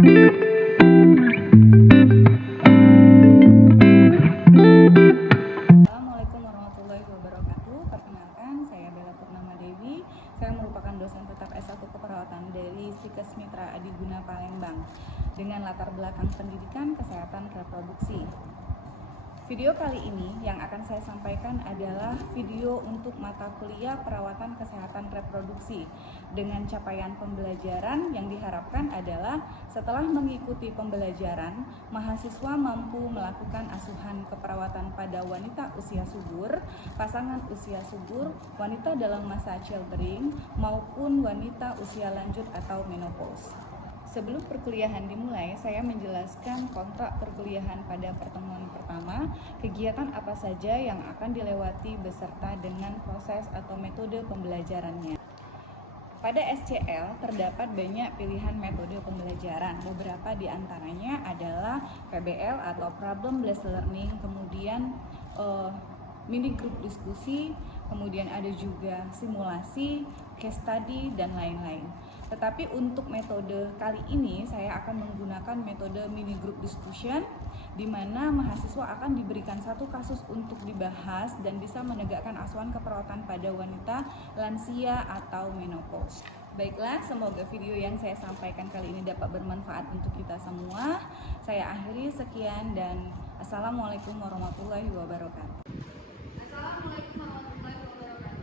Assalamualaikum warahmatullahi wabarakatuh. Perkenalkan, saya Bella Purnama Dewi. Saya merupakan dosen tetap S1 Keperawatan dari Stikes Mitra Adiguna Palembang dengan latar belakang pendidikan kesehatan reproduksi. Video kali ini yang akan saya sampaikan adalah video untuk mata kuliah perawatan kesehatan reproduksi dengan capaian pembelajaran yang diharapkan adalah setelah mengikuti pembelajaran, mahasiswa mampu melakukan asuhan keperawatan pada wanita usia subur, pasangan usia subur, wanita dalam masa childbearing, maupun wanita usia lanjut atau menopause. Sebelum perkuliahan dimulai, saya menjelaskan kontrak perkuliahan pada pertemuan pertama, kegiatan apa saja yang akan dilewati beserta dengan proses atau metode pembelajarannya. Pada SCL terdapat banyak pilihan metode pembelajaran. Beberapa di antaranya adalah PBL atau Problem Based Learning, kemudian mini group diskusi, kemudian ada juga simulasi, case study, dan lain-lain. Tetapi untuk metode kali ini saya akan menggunakan metode mini group discussion, di mana mahasiswa akan diberikan satu kasus untuk dibahas dan bisa menegakkan asuhan keperawatan pada wanita lansia atau menopause. Baiklah, semoga video yang saya sampaikan kali ini dapat bermanfaat untuk kita semua. Saya akhiri sekian dan Assalamualaikum warahmatullahi wabarakatuh. Assalamualaikum warahmatullahi wabarakatuh.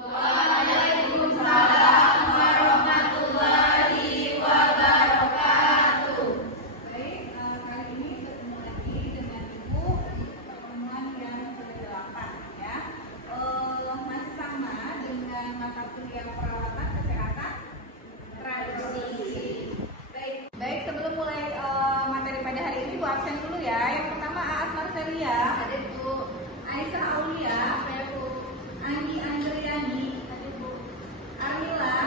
Waalaikumsalam warahmatullahi wabarakatuh. Baik, kali ini ketemu lagi dengan Ibu untuk pertemuan yang ke-8 ya. Masih sama dengan mata kuliah perawatan kesehatan reproduksi. Baik, sebelum mulai materi pada hari ini, Bu absen dulu ya. Yang pertama Aas Marcelia, ada Bu Aisyah Aulia, ada Bu Andi Andriani, ada Bu Armila,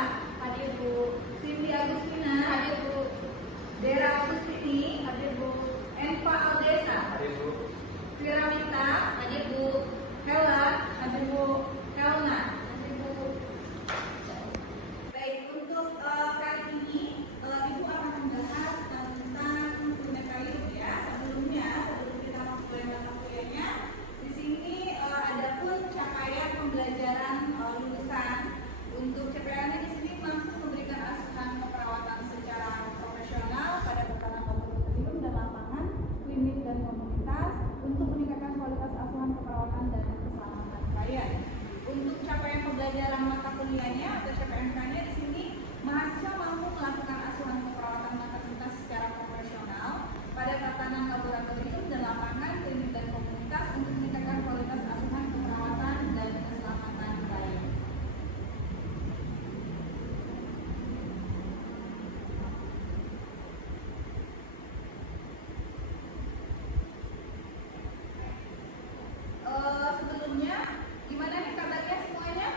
ada Bu Cindy Agustina, ada Bu Dera Sustini, ada Bu Enfa Aldesa, ada Bu Firamita, ada Bu Hela, ada Bu Helna, ada Bu. Baik, untuk kali ini Ibu akan membahas tentang Funekalium ya. Sebelum kita masuk ke mata kuliahnya, di sini ada pun capaian pembelajaran lulusan. Untuk capaiannya di sini mampu memberikan asuhan keperawatan secara profesional pada tatanan laboratorium dan lapangan, klinik dan komunitas untuk meningkatkan kualitas asuhan keperawatan dan keselamatan klien. Untuk capaian pembelajaran mata kuliahnya atau CPMK-nya di sini mahasiswa mampu melakukan asuhan keperawatan maternitas secara profesional pada tatanan laboratorium dan lapangan, klinik dan komunitas untuk meningkatkan kualitas asuhan keperawatan dan keselamatan klien. Sebelumnya, gimana nih kabarnya semuanya?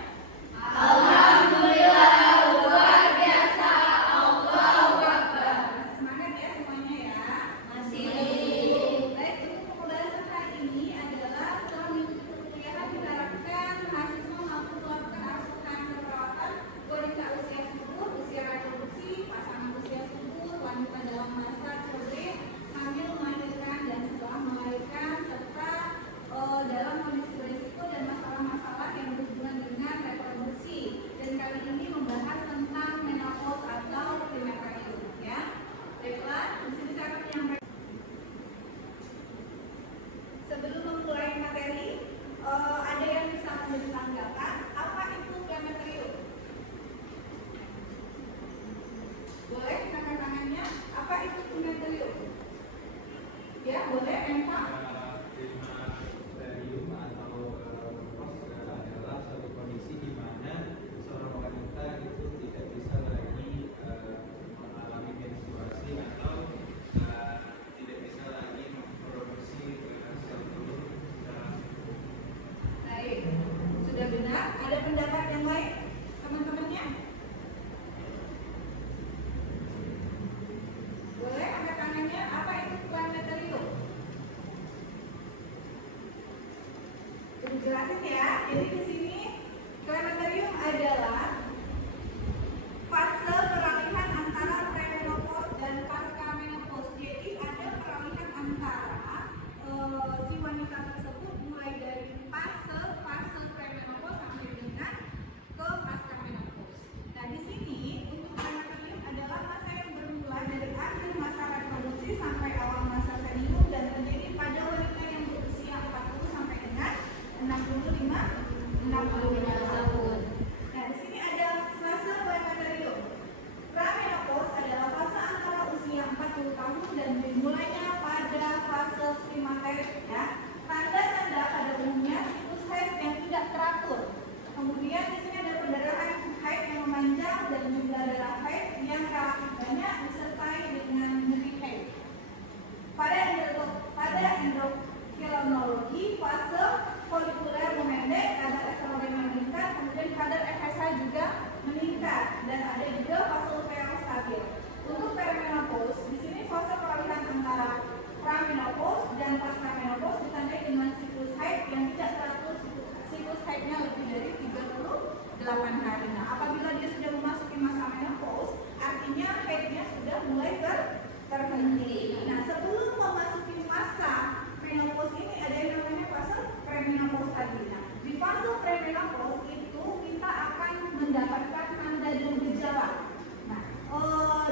Alhamdulillah luar biasa. Allahu Akbar. Semangat ya semuanya ya. Masih. Baik, untuk pembahasan hari ini adalah setelah mengikuti perkuliahan diharapkan mahasiswa mampu melakukan asuhan keperawatan wanita usia subur, usia reproduksi, pasangan usia subur, wanita dalam masa childbearing, hamil, melahirkan dan setelah melahirkan, serta dalam kondisi berisiko dan masalah-masalah yang berhubungan dengan reproduksi. Dan kali ini membahas tentang menopause atau premenstrual ya. Baiklah, di sini saya akan menyampaikan. Sebelum memulai materi, ada yang bisa menjadi tanggapan apa itu premenstrual? Boleh angkat tangannya. Apa itu premenstrual? Ya, boleh, Enfa. Premenstruum atau menopause adalah suatu kondisi di mana seorang wanita itu tidak bisa lagi mengalami menstruasi atau tidak bisa lagi memproduksi sel telur secara sempurna. Baik, sudah benar. Ada pendapat yang lain, teman-temannya? Boleh angkat tangannya. Apa itu premenstruum? Jelasin ya. Jadi di sini premenstruum adalah fase peralihan antara premenopause dan pasca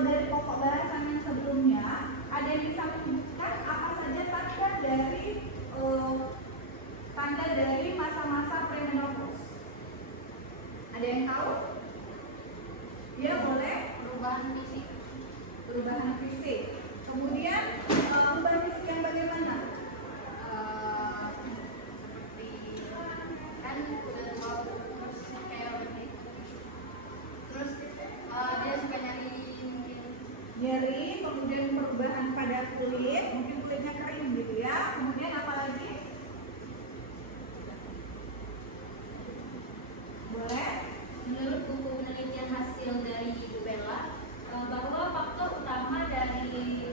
dari pokok bahasan yang sebelumnya, ada yang bisa menyebutkan apa saja tanda dari masa-masa premenopause? Ada yang tahu? Ya, boleh. Perubahan fisik. Perubahan fisik. Kemudian perubahan fisik yang bagaimana? Seperti kan mau terus kayak apa nih? Terus dia suka nyari mungkin. Nyeri, kemudian perubahan pada kulit, mungkin kulitnya kering gitu ya. Kemudian apa lagi? Boleh? Menurut buku penelitian hasil dari Ibu Bella, bahwa faktor utama dari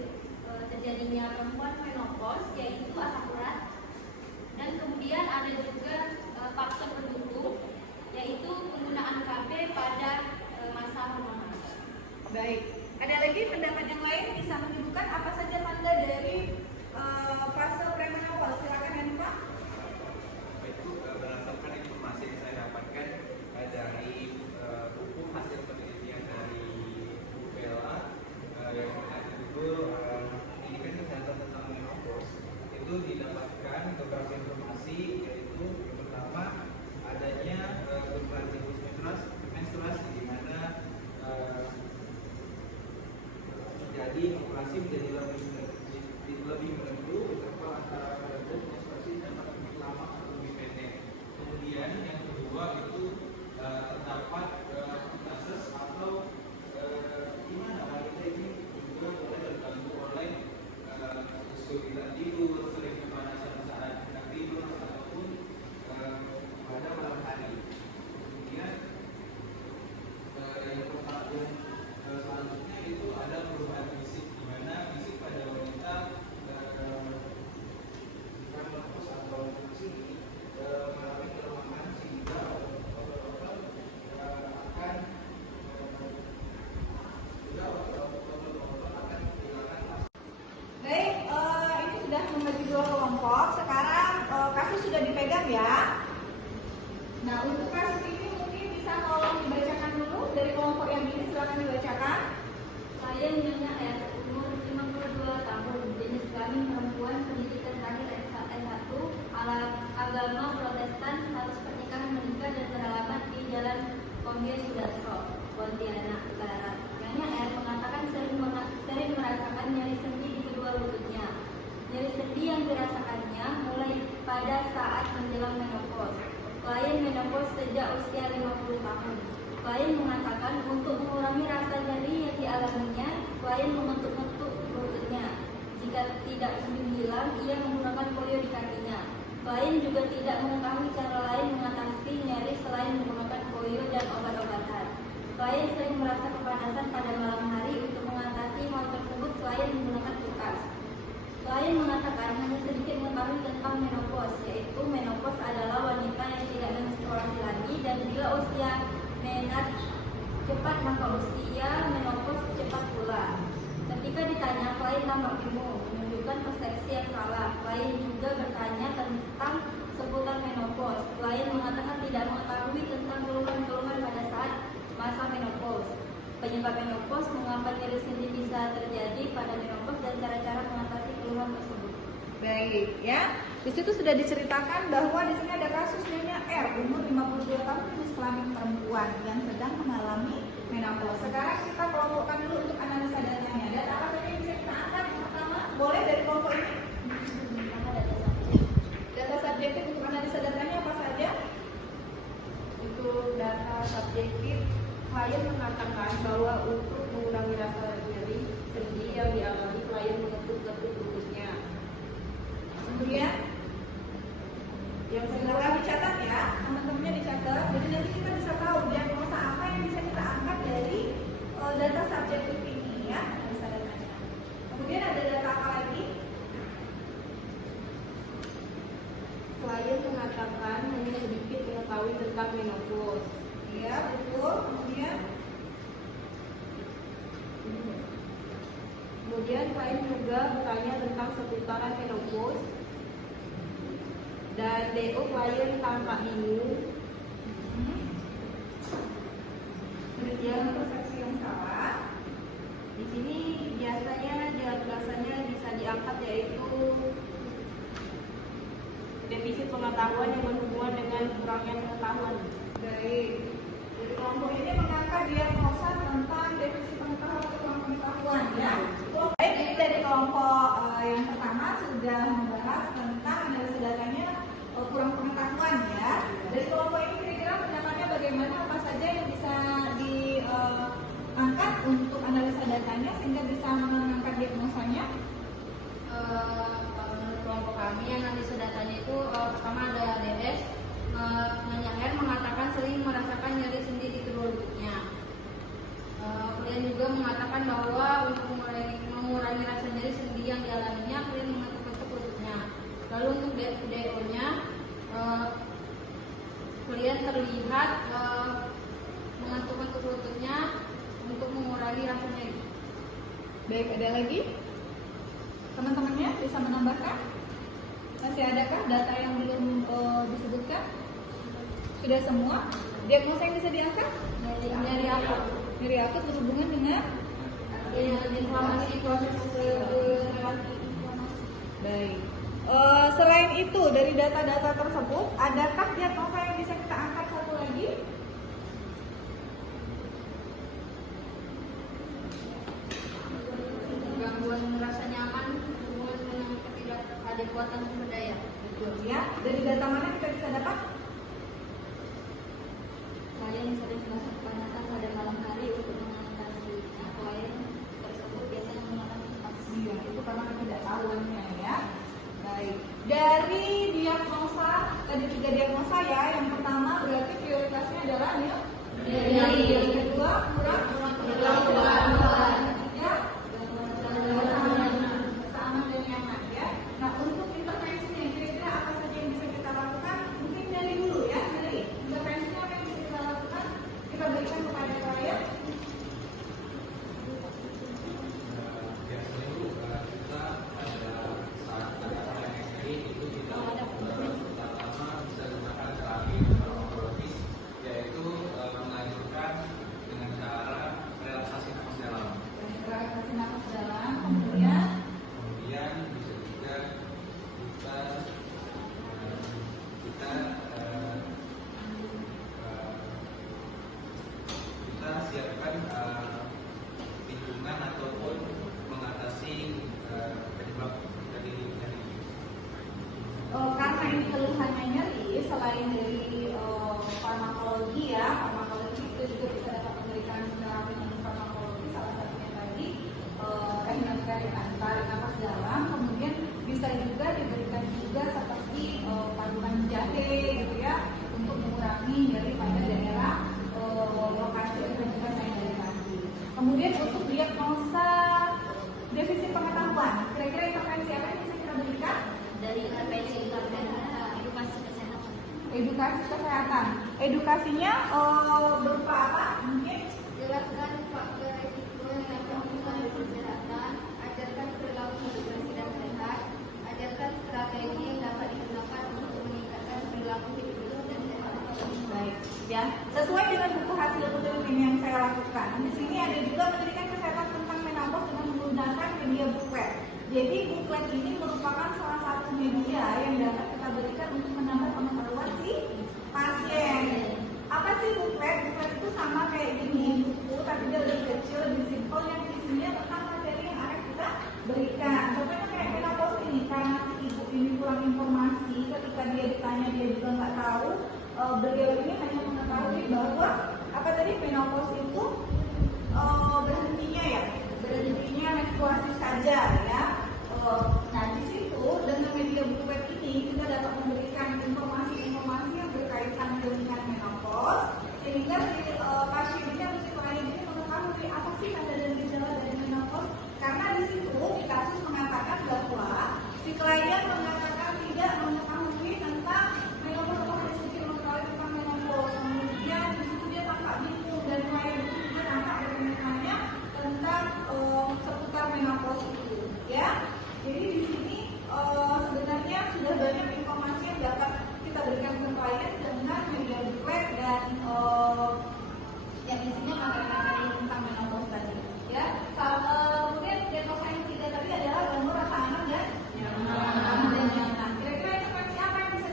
terjadinya perempuan menopause yaitu asam urat, dan kemudian ada juga faktor pendukung yaitu penggunaan KB pada masa hormonal. Baik. Ada lagi pendapat yang lain bisa menyebutkan apa saja tanda dari fase premenopause? Silakan Hanifah. Itu berdasarkan informasi yang saya dapatkan dari buku hasil penelitian dari Bu Bella yang berjudul Pendidikan Kesehatan tentang Menopause, itu didapatkan beberapa informasi, yaitu yang pertama adanya perubahan siklus menstruasi di mana terjadi ovulasi menjadi lebih menentu interval antara periode menstruasi dapat lebih lama atau lebih pendek. Kemudian yang kedua itu terdapat kasus atau di mana wanita ini juga boleh terganggu oleh kesulitan tidur, sering kepanasan saat hendak tidur ataupun pada malam hari. Kemudian yang selanjutnya itu ada perubahan fisik, di mana fisik pada wanita menopause atau sini mengalami kelemahan sehingga otot-otot akan kehilangan. Baik, ini sudah membagi dua kelompok. Sekarang kasus sudah dipegang ya. Nah, untuk kasus ini mungkin bisa tolong dibacakan dulu dari kelompok yang ini, silakan dibacakan. Saya nyonya R, umur 52 tahun, jenis kelamin perempuan, pendidikan terakhir S1, agama Protestan, status pernikahan menikah dan beralamat di Jalan Kongge Sudarso, Pontianak Barat. Nyonya R mengatakan sering merasakan nyeri sendi di kedua lututnya. Nyeri sendi yang dirasakannya mulai pada saat menjelang menopause. Klien menopause sejak usia 50 tahun. Klien mengatakan untuk mengurangi rasa nyeri yang dialaminya, klien mengetuk-ngetuk lututnya. Jika tidak hilang, ia menggunakan koyo di kakinya. Klien juga tidak mengetahui cara lain mengatasi nyeri selain menggunakan koyo dan obat-obatan. Klien sering merasa kepanasan pada malam hari. Untuk mengatasi hal tersebut, klien menggunakan kulkas. Klien mengatakan hanya sedikit mengetahui tentang menopause, yaitu menopause adalah wanita yang tidak menstruasi lagi, dan bila usia menat cepat maka usia menopause cepat pula. Ketika ditanya, klien tampak bingung, menunjukkan persepsi yang salah. Klien juga bertanya tentang seputar menopause. Klien mengatakan tidak mengetahui tentang keluhan-keluhan pada saat masa menopause, penyebab menopause, mengapa nyeri sendi bisa terjadi pada menopause, dan cara-cara mengatasi keluhan tersebut. Baik, ya. Di situ sudah diceritakan bahwa di sini ada kasus Nyonya R, umur 52 tahun, jenis kelamin perempuan yang sedang mengalami menopause. Sekarang kita kelompokkan dulu untuk analisa datanya. Data apa saja yang bisa kita angkat? Yang pertama, boleh dari kelompok ini. Data subjektif untuk analisa datanya apa saja? Untuk data subjektif, klien mengatakan bahwa untuk mengurangi rasa nyeri sendi yang dialami, klien mengetuk-ketuk lututnya. Kemudian yang silakan dicatat ya, teman-temannya dicatat. Jadi nanti kita bisa tahu diagnosa apa yang bisa kita angkat dari data subjektif ini ya, analisa datanya. Kemudian ada data apa lagi? Klien mengatakan hanya sedikit mengetahui tentang menopause. Iya, betul. Kemudian klien juga bertanya tentang seputaran menopause. Dan DO klien tampak bingung. Kemudian persepsi yang salah. Di defisit pengetahuan yang berhubungan dengan kurangnya pengetahuan. Baik. Jadi kelompok ini mengangkat diagnosa tentang defisit pengetahuan atau kurang pengetahuan ya. Baik, jadi dari kelompok yang pertama sudah membahas tentang analisa datanya kurang pengetahuan ya. Dari kelompok ini kira-kira pendapatnya bagaimana, apa saja yang bisa diangkat untuk analisa datanya sehingga bisa mengangkat diagnosanya? Kalau menurut kelompok kami analisa datanya itu pertama ada DS. Nyonya R mengatakan sering merasakan nyeri sendi di kedua lututnya. Kemudian juga mengatakan bahwa untuk mengurangi rasa nyeri sendi yang dialaminya, kemudian mengetuk-ketuk lututnya. Lalu untuk DO-nya, kemudian terlihat mengetuk-ketuk lututnya untuk mengurangi rasa nyeri. Baik, ada lagi? Teman-temannya bisa menambahkan? Masih adakah data yang belum disebutkan? Sudah semua? Diagnosa yang bisa diangkat? Nyeri akut. Nyeri akut berhubungan dengan? Inflamasi proses relasi inflamasi. Baik. Selain itu, dari data-data tersebut, adakah diagnosa yang bisa kita angkat satu lagi? Gangguan merasa nyaman hubungan dengan ketidakadekuatan sumber daya. Betul ya. Dari data mana kita bisa dapat? Klien sering merasa kepanasan pada malam hari untuk mengatasi klien tersebut biasanya mengalami infeksi. Iya, itu karena ketidaktahuannya ya. Baik. Dari diagnosa, tadi 3 diagnosa ya. Yang pertama berarti prioritasnya adalah Nyeri. Yang kedua kurang pengetahuan. Ketiga kesamaan dan nyaman ya. Nah, untuk intervensinya kira-kira apa saja yang bisa kita lakukan? Mungkin dari dulu ya. Dari intervensinya apa yang bisa kita lakukan? Kita berikan kepada klien. Biasanya Bu, kita pada saat ada orang yang nyeri itu kita pertama bisa gunakan terapi farmakologis, yaitu mengajukan dengan cara relaksasi nafas dalam. Relaksasi nafas dalam, kemudian Bisa juga kita siapkan lingkungan ataupun mengatasi penyebab dari karena ini keluhannya nyeri, selain dari farmakologi ya, farmakologi itu juga bisa dapat memberikan terapi farmakologi, salah satunya tadi teknik tarik nafas dalam, kemudian bisa juga diberikan juga seperti paduan jahe gitu ya, untuk mengurangi nyeri pada daerah lokasi penyebab nyeri tadi. Kemudian untuk diagnosa defisit pengetahuan, kira-kira intervensi apa yang bisa kita berikan? Dari intervensi edukasi kesehatan. Edukasi kesehatan. Edukasinya berupa apa? Mungkin Jelaskan faktor resiko yang dapat mengganggu kesehatan, ajarkan perilaku hidup bersih dan sehat, ajarkan strategi yang dapat digunakan untuk meningkatkan perilaku hidup bersih dan sehat. baik ya. Sesuai dengan buku hasil penelitian yang saya lakukan. Di sini ada juga pendidikan kesehatan tentang menopause dengan menggunakan media buklet. Jadi buklet ini merupakan salah satu media yang dapat kita berikan untuk menambah pengetahuan si pasien. Apa sih buklet? Buklet itu sama kayak gini buku, tapi dia lebih kecil, lebih simpel, yang isinya tentang materi yang akan kita berikan. Contohnya kayak menopause ini, karena si ibu ini kurang informasi, ketika dia ditanya dia juga nggak tahu. Beliau ini hanya mengetahui bahwa apa tadi menopause itu berhentinya menstruasi saja ya. Nah di situ dengan media buku web ini kita dapat memberikan informasi-informasi yang berkaitan dengan menopause, sehingga si pasien ini atau si klien ini mengetahui apa sih tanda dan gejala dari menopause. Karena di situ di kasus mengatakan bahwa si klien mengatakan tidak mengetahui tentang menopause atau hanya sedikit mengetahui tentang menopause. Kemudian di situ dia tampak bingung dan klien itu juga tampak ada penanya tentang seputar menopause itu, ya. Jadi di sini sebenarnya sudah banyak informasi yang dapat kita berikan ke klien dengan media buklet dan yang isinya materi-materi tentang menopause tadi, ya. Kemudian diagnosa yang ketiga tadi adalah gangguan rasa aman dan nyaman. Kira-kira intervensi apa yang bisa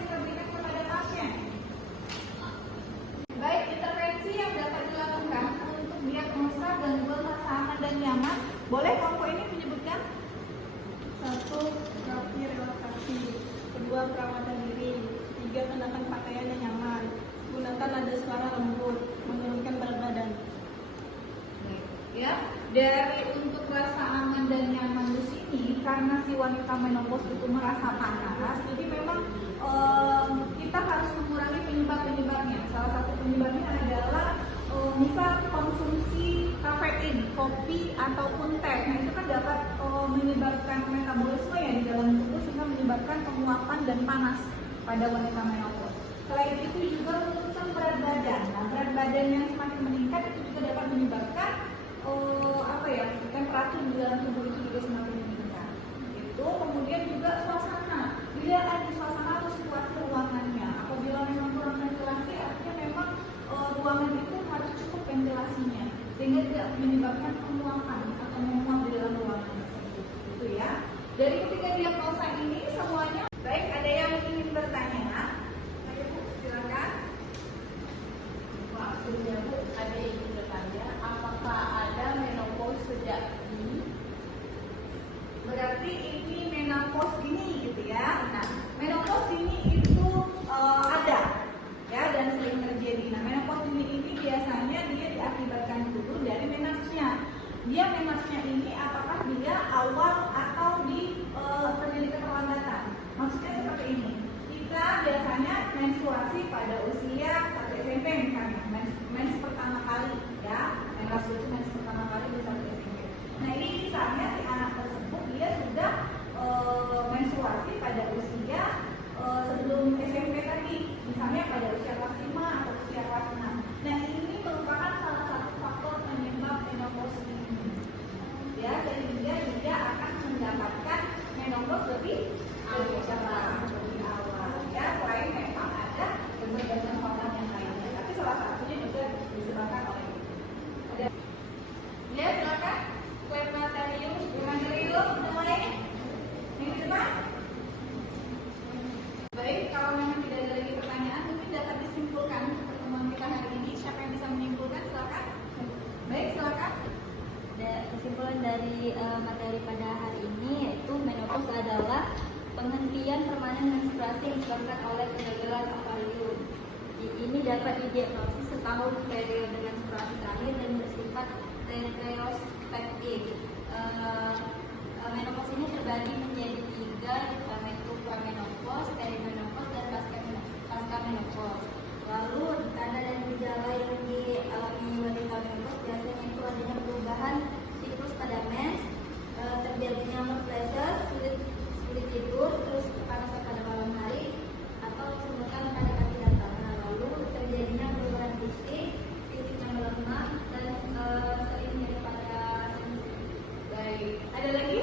Boleh kelompok ini menyebutkan? 1. Terapi relaksasi. 2. Perawatan diri. 3. Kenakan pakaian yang nyaman. Gunakan nada suara lembut. Menurunkan berat badan. Ya, dari untuk rasa aman dan nyaman di sini karena si wanita menopause itu merasa panas, jadi memang kita harus mengurangi penyebab-penyebabnya. Salah satu penyebabnya adalah misal konsumsi kafein, kopi ataupun teh. Nah, itu kan dapat menyebabkan metabolisme ya di dalam tubuh sehingga menyebabkan penguapan dan panas pada wanita menopause. Selain itu juga menurunkan berat badan. Nah, berat badan yang semakin meningkat itu juga dapat menyebabkan temperatur di dalam tubuh itu juga semakin meningkat. Itu kemudian juga suasana, dilihat di suasana atau situasi ruangannya. Apabila memang kurang ventilasi, artinya memang ruangan itu harus cukup ventilasinya, sehingga tidak menyebabkan penguapan atau menguap di dalam ruangan tersebut. Itu ya. Dari ketiga diagnosa ini semuanya baik. Ada yang ingin bertanya? Ayo Bu, silakan. Maksudnya Bu, ada yang ingin bertanya, apakah ada menopause sejak dini? Berarti ini menopause dini gitu ya. Nah, menopause dini itu ada ya dan sering terjadi. Nah, menopause dini ini biasanya dia diakibatkan dulu dari menarche-nya. Dia menarche-nya ini apakah dia awal atau di terjadi keterlambatan. Maksudnya seperti ini. Kita biasanya menstruasi pada usia 1 SMP misalnya, mens pertama kali ya. Menstruasi itu mens pertama kali di 1 SMP. Nah, ini misalnya si anak tersebut dia sudah menstruasi pada usia sebelum SMP tadi, misalnya pada usia kelas 5 atau usia kelas 6. Nah, ini merupakan salah satu faktor penyebab menopause ini. Ya, sehingga dia akan mendapatkan menopause lebih cepat, lebih awal. Ya, selain memang ada berbagai faktor yang lainnya, tapi salah satunya juga disebabkan oleh itu. Ada? Ya, silakan. Planetarium, mulai minggu depan. Baik, kalau memang tidak ada lagi pertanyaan, mungkin dapat disimpulkan pertemuan kita hari ini. Siapa yang bisa menyimpulkan? Silakan. Baik, silakan. Kesimpulan dari materi pada hari ini yaitu menopause adalah penghentian permanen menstruasi yang disebabkan oleh kegagalan ovarium. Ini dapat didiagnosis setahun periode menstruasi terakhir dan bersifat retrospektif. Menopause ini terbagi menjadi 3, yaitu pramenopause, perimenopause, dan pasca-menopause. Lalu tanda dan gejala yang dialami wanita menopause biasanya itu adanya perubahan siklus pada mens, terjadinya mood pleasure, sulit tidur, terus kepanasan pada malam hari, atau semutan pada kaki dan tangan. Lalu terjadinya perubahan fisik yang melemah dan sering nyeri pada Baik. Ada lagi